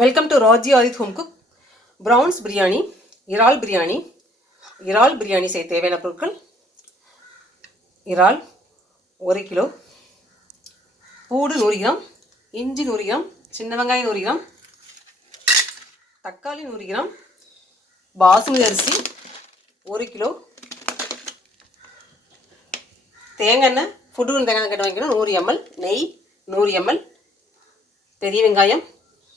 Welcome to Raji Aadhith home cook. Prawns biryani, இறால் பிரியாணி செய்ய தேவையான பொருட்கள்: இறால் 1 கிலோ, பூடு 100 கிராம், இஞ்சி 100 கிராம், சின்ன வெங்காயம் 100 கிராம், தக்காளி 100 கிராம், பாசுமதி அரிசி 1 கிலோ, தேங்காய் எண்ணெய், ஃபுட்டு தேங்காய் கட்ட வாங்கிக்கணும் 100 ml, நெய் 100 ml, பெரிய வெங்காயம்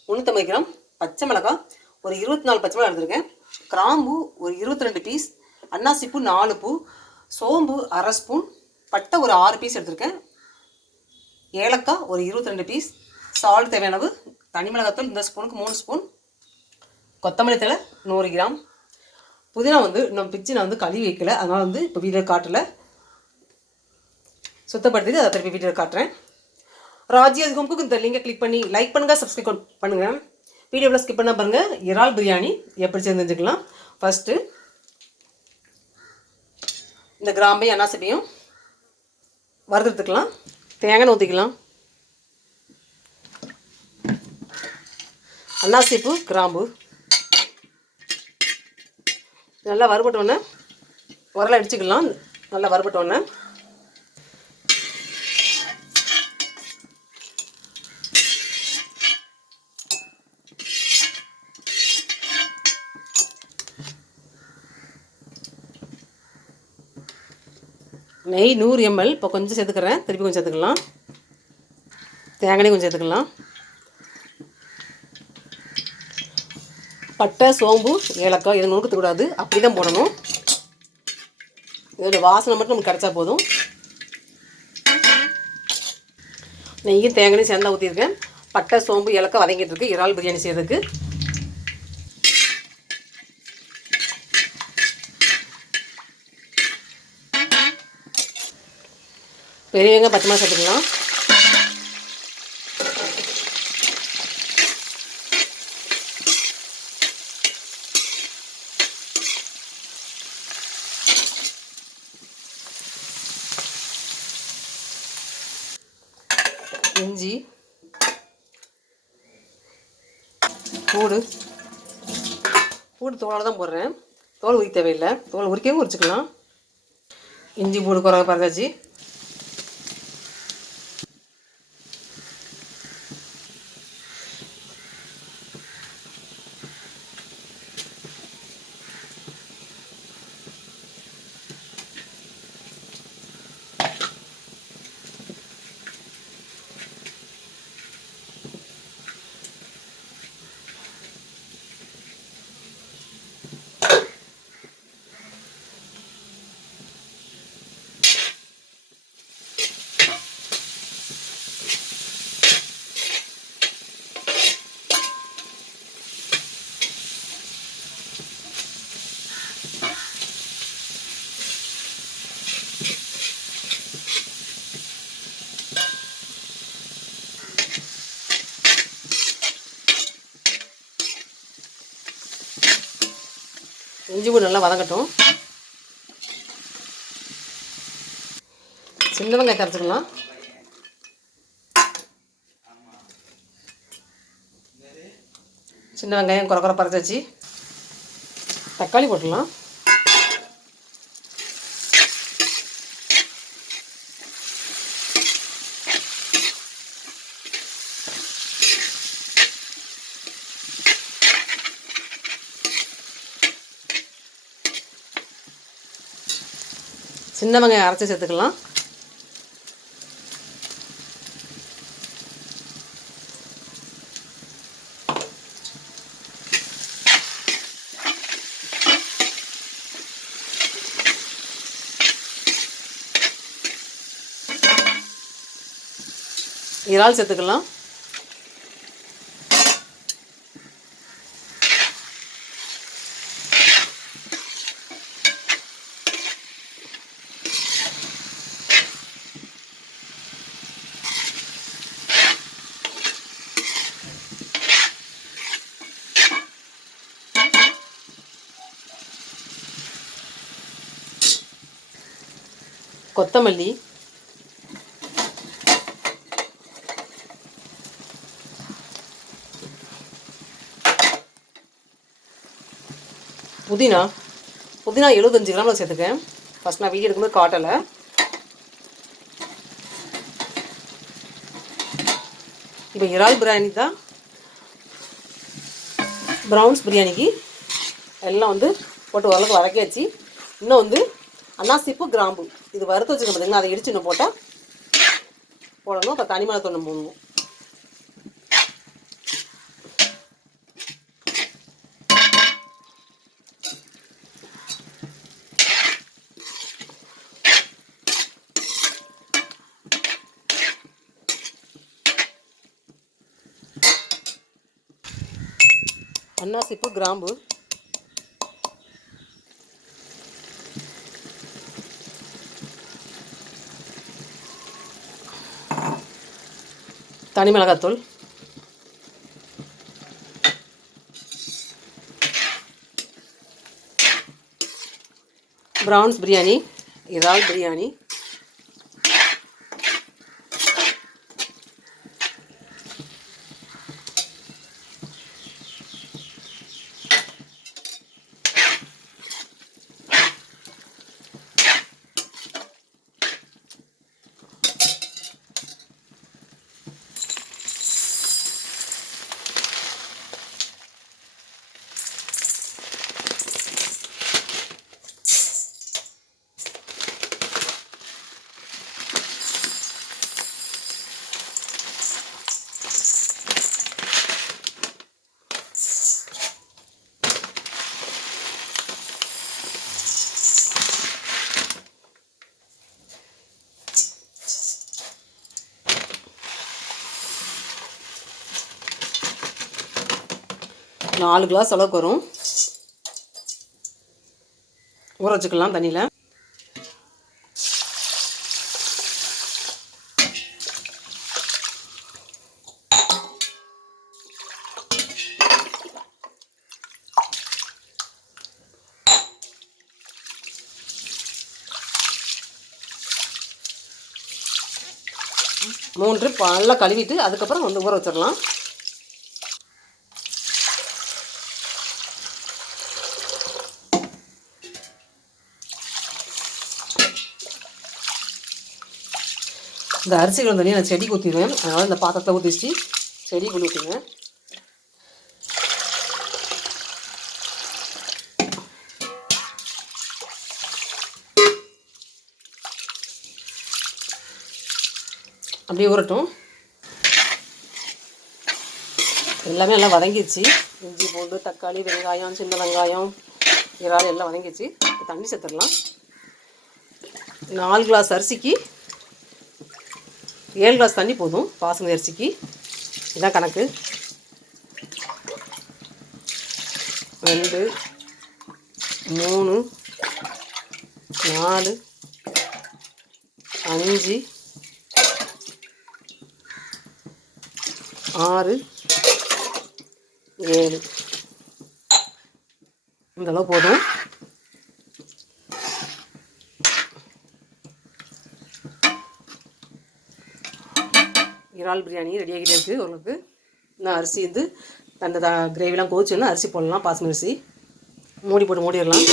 350 கிராம், பச்சை மிளகாய் ஒரு 24 பச்சை மிளகாய் எடுத்துருக்கேன், கிராம்பு ஒரு 22 பீஸ், அன்னாசிப்பூ 4 பூ, சோம்பு அரை ஸ்பூன், பட்டை ஒரு 6 பீஸ் எடுத்துருக்கேன், ஏலக்காய் ஒரு 22 பீஸ், சால்ட் தேவையான அளவு, தனி மிளகாத்தூள் இந்த ஸ்பூனுக்கு 3 ஸ்பூன், கொத்தமல்லி தழை 100 கிராம், புதினா இன்னும் பிச்சு நான் கழுவி வைக்கல, அதனால் இப்போ வீடியோ காட்டலை, சுத்தப்படுத்தி அதை திருப்பி வீடியோ காட்டுறேன். ராஜி ஆதித் ஹோம் குக் இந்த லிங்கை கிளிக் பண்ணி லைக் பண்ணுங்கள், சப்ஸ்கிரைப் பண்ணுங்கள். வீடியோவில் ஸ்கிப் பண்ண பாருங்கள். இறால் பிரியாணி எப்படி செஞ்சுக்கலாம். ஃபஸ்ட்டு இந்த கிராம்பையும் அன்னாசிப்பையும் வறுத்துக்கலாம். தேங்காய் ஊற்றிக்கலாம். அன்னாசிப்பூ, கிராம்பு நல்லா வறுபட்டோன்னே உரலை அடிச்சுக்கலாம். நல்லா வறுபட்டோன்னே நெய் 100 ml இப்போ கொஞ்சம் சேர்த்துக்கிறேன். திருப்பி கொஞ்சம் சேர்த்துக்கலாம். தேங்காய் கொஞ்சம் சேர்த்துக்கலாம். பட்டை, சோம்பு, ஏலக்காய் இது நுணுக்கக்கூடாது, அப்படி தான் போடணும். இதோட வாசனை மட்டும் நமக்கு கிடச்சா போதும். நெய்யும் தேங்காயும் சேர்ந்தா ஊற்றிருக்கேன். பட்டை, சோம்பு, ஏலக்காய் வதங்கிட்டு இருக்கு இறால் பிரியாணி செய்யறதுக்கு. பெரிய வெங்காயம் பச்சை மிளகாய் சேர்த்துக்கலாம். இஞ்சி, பூடு தோலை தான் போடுறேன். தோல் உரிக்க தேவையில்லை, தோல் உரிக்கவும் உரிச்சுக்கலாம். இஞ்சி பூடு குறை பறந்தாச்சு. இஞ்சி பூண்டு நல்லா வதங்கட்டும். சின்ன வெங்காயத்தை அரைச்சிக்கலாம். சின்ன வெங்காயம் குறை பறச்சாச்சு. தக்காளி போட்டுடலாம். சின்ன வெங்காயம் அரைச்சி சேர்த்துக்கலாம். இறால் சேர்த்துக்கலாம். கொத்தமல்லி, புதினா 75 கிராமில் சேர்த்துக்கேன். ஃபஸ்ட் நான் வீடியோ எடுக்கும்போது காட்டலை. இப்போ இறால் பிரியாணி தான் ப்ரௌன்ஸ் பிரியாணிக்கு எல்லாம் வந்து போட்டு ஓரளவுக்கு வதக்கியாச்சு. இன்னும் வந்து அன்னாசிப்பூ கிராம்பு இது வறுத்து வச்சுக்க பார்த்தீங்கன்னா அதை இடிச்சு இன்னும் போட்டால் போடணும். அப்போ தனி மிளகாத்தூள் போடணும். அன்னாசிப்பூ கிராம்பு தனி மிளகாத்தூள் ப்ரௌன்ஸ் பிரியாணி இறால் பிரியாணி நாலு கிளாஸ் அளவுக்கு வரும். ஊற வச்சுக்கலாம் தண்ணியில். மூன்று நல்லா கழுவிட்டு அதுக்கப்புறம் வந்து ஊற வச்சிடலாம். இந்த அரிசிகள் தண்ணி நான் செடிக்கு ஊற்றிடுவேன். அதனால் இந்த பாத்திரத்தை ஊற்றிச்சு செடிக்குள்ளே ஊற்றிடுவேன். அப்படியே ஊறட்டும். எல்லாமே நல்லா வதங்கிடுச்சு. இஞ்சி பூண்டு தக்காளி வெங்காயம் சின்ன வெங்காயம் இறால் எல்லாம் வதங்கிடுச்சு. தண்ணி சேர்த்துடலாம். 4 கிளாஸ் அரிசிக்கு 7 கிளாஸ் தண்ணி போதும். பாசுமதி அரிசிக்கு இதான் கணக்கு. 2 3 4 5 6 7 இந்தளவு போதும். இறால் பிரியாணி ரெடி ஆகிட்டே இருக்குது. ஓரளவுக்கு நான் அரிசி வந்து அந்த கிரேவிலாம் கொதிச்சோன்னா அரிசி போடலாம். பாஸ்மதி அரிசி மூடி போட்டு மூடிடலாம்.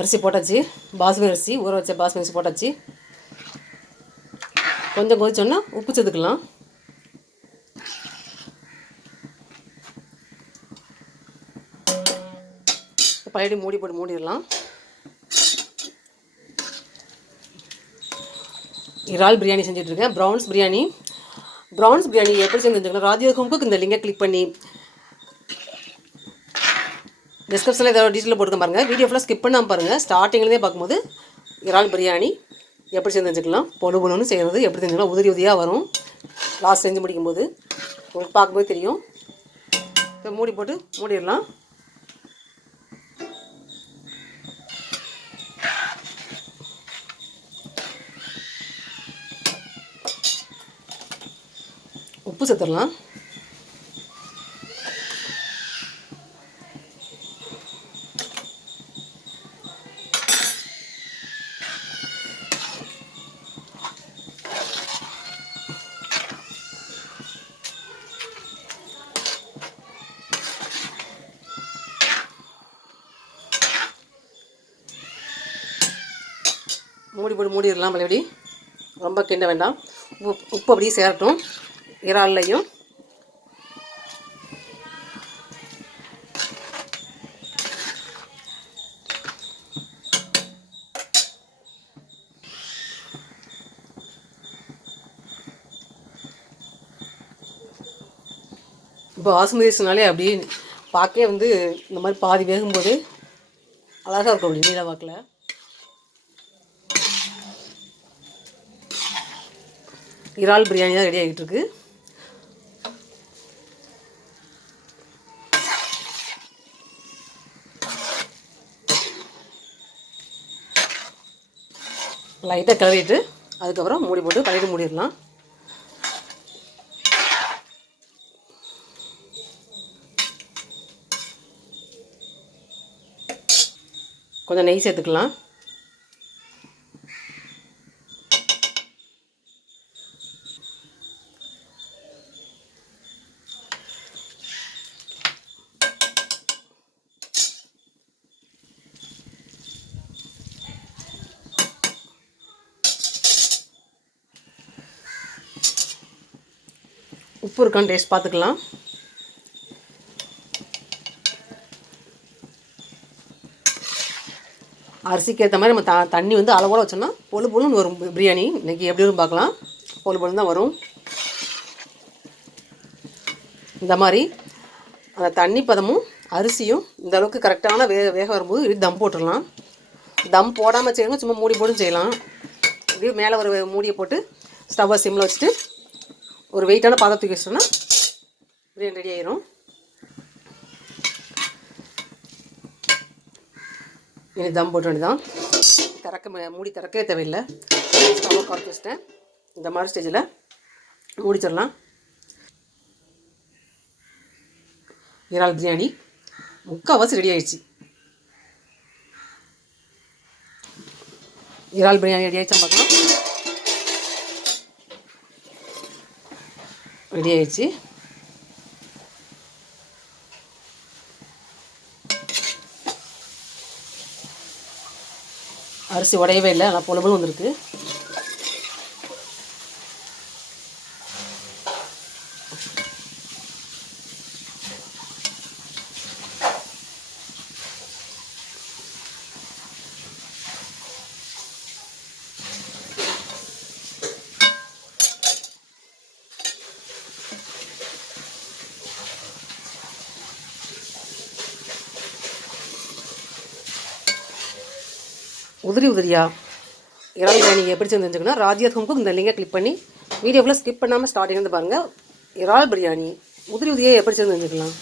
அரிசி போட்டாச்சு. பாஸ்மதி அரிசி ஊற வச்ச பாஸ்மதி அரிசி போட்டாச்சு. கொஞ்சம் கொதிச்சோன்னா உப்பு சேர்த்துக்கலாம். பழைய மூடி போட்டு மூடிடலாம். இறால் பிரியாணி செஞ்சிட்ருக்கேன். ப்ரௌன்ஸ் பிரியாணி எப்படி செஞ்சுருக்கேன் ராஜயோகமுக்கு இந்த லிங்கை கிளிக் பண்ணி டிஸ்கிரிப்ஷனில் ஏதாவது டீட்டெயில் போட்டுக்க பாருங்கள். வீடியோ ஃபுல்லாக ஸ்கிப் பண்ணாமல் பாருங்கள். ஸ்டார்டிங்லேயே பார்க்கும்போது இறால் பிரியாணி எப்படி செஞ்சு தெரிஞ்சுக்கலாம். பொழுன்னு செய்கிறது எப்படி தெரிஞ்சுக்கலாம். உதிரி உதிரியாக வரும் லாஸ்ட் செஞ்சு முடிக்கும்போது உங்களுக்கு பார்க்கும்போது தெரியும். இப்போ மூடி போட்டு மூடிடலாம். உப்பு சேர்த்துடலாம். மூடி போட்டு மூடிடலாம். பழையபடி ரொம்ப கிண்ட வேண்டாம். உப்பு அப்படியே சேரட்டும் இறால்லையும். இப்போ பாசுமதி ரைஸ்னாலே அப்படியே பார்க்கவே வந்து இந்த மாதிரி பாதி வேகும்போது அழகாக இருக்கும். அப்படி நீல வாக்கில் இறால் பிரியாணி தான் ரெடி ஆகிட்டு இருக்கு. லைட்டாக கிளறிட்டு அதுக்கப்புறம் மூடி போட்டு கழுவி மூடிடலாம். கொஞ்சம் நெய் சேர்த்துக்கலாம். உப்பு இருக்கான்னு டேஸ்ட் பார்த்துக்கலாம். அரிசிக்கு ஏற்ற மாதிரி நம்ம தண்ணி வந்து அளவோடு வச்சோம்னா பொழுன்னு வரும் பிரியாணி. இன்றைக்கி எப்படி வரும் பார்க்கலாம். பொழுன்னு தான் வரும். இந்த மாதிரி அந்த தண்ணி பதமும் அரிசியும் இந்த அளவுக்கு கரெக்டான வேக வரும்போது இப்படி தம் போட்டுடலாம். தம் போடாமல் செய்யணும், சும்மா மூடி போட்டு செய்யலாம். இப்படி மேலே ஒரு மூடியை போட்டு ஸ்டவ்வை சிம்மில் வச்சுட்டு ஒரு வெயிட்டான பாத்திரத்துக்கு வச்சிட்டோன்னா பிரியாணி ரெடி ஆயிரும். இனி தம் போட்ட வேண்டியதான். மூடி திறக்கவே தேவையில்லை. ஸ்டவ்வை குறைச்சி வச்சிட்டேன். இந்த மாதிரி ஸ்டேஜில் மூடிச்சிடலாம். இறால் பிரியாணி முக்கால்வாசி ரெடி ஆயிடுச்சு. இறால் பிரியாணி ரெடி ஆயிடுச்சா பார்க்கலாம். ரெடி ஆயிடுச்சு. அரிசி உடையவே இல்லை, நல்லா பொழுது வந்துருக்கு. உதிரியா இறால் பிரியாணி எப்படி செஞ்சுருந்துச்சுன்னா ராஜியா ஹோம்க்கு இந்த லிங்கை கிளிக் பண்ணி வீடியோ ஃபுல்லாக ஸ்கிப் பண்ணாமல் ஸ்டார்டிங் இருந்து பாருங்கள். இறால் பிரியாணி உதிரியாக எப்படி செஞ்சுக்கலாம்.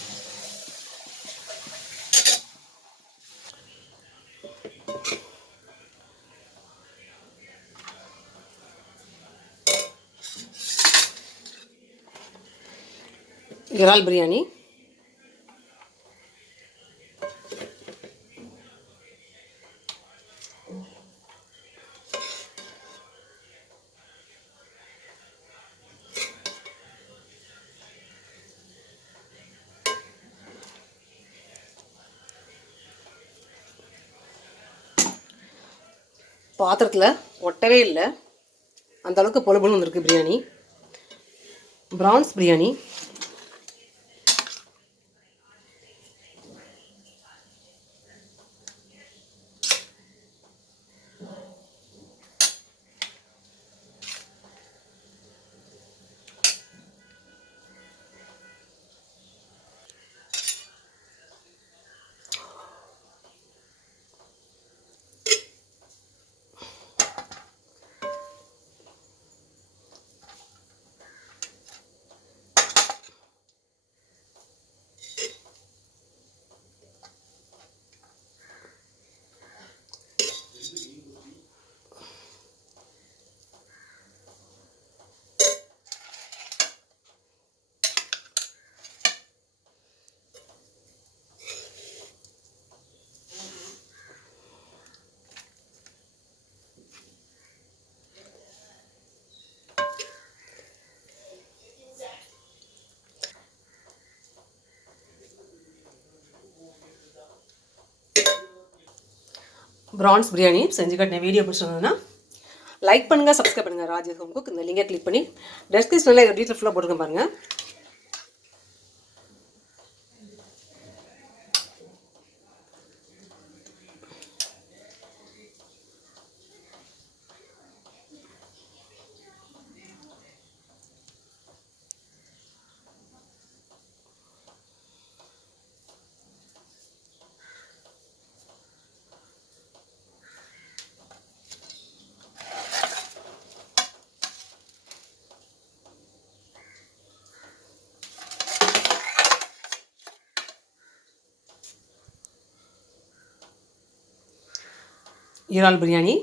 இறால் பிரியாணி பாத்திரத்தில் ஒட்டவே இல்லை, அந்தளவுக்கு பொழுன்னு வந்துருக்கு பிரியாணி. பிரான்ஸ் பிரியாணி ப்ரான்ஸ் பிரியாணி செஞ்சு காட்டின வீடியோ பிடிச்சிருந்ததுன்னா லைக் பண்ணுங்கள், சப்ஸ்கிரைப் பண்ணுங்கள். ராஜேஷ் ஹோம் குக் இந்த லிங்கை கிளிக் பண்ணி டெஸ்கிரிப்ஷனில் எங்கள் டீட்டெயில் ஃபுல்லாக போட்டுருக்கேன் பாருங்கள். இறால் பிரியாணி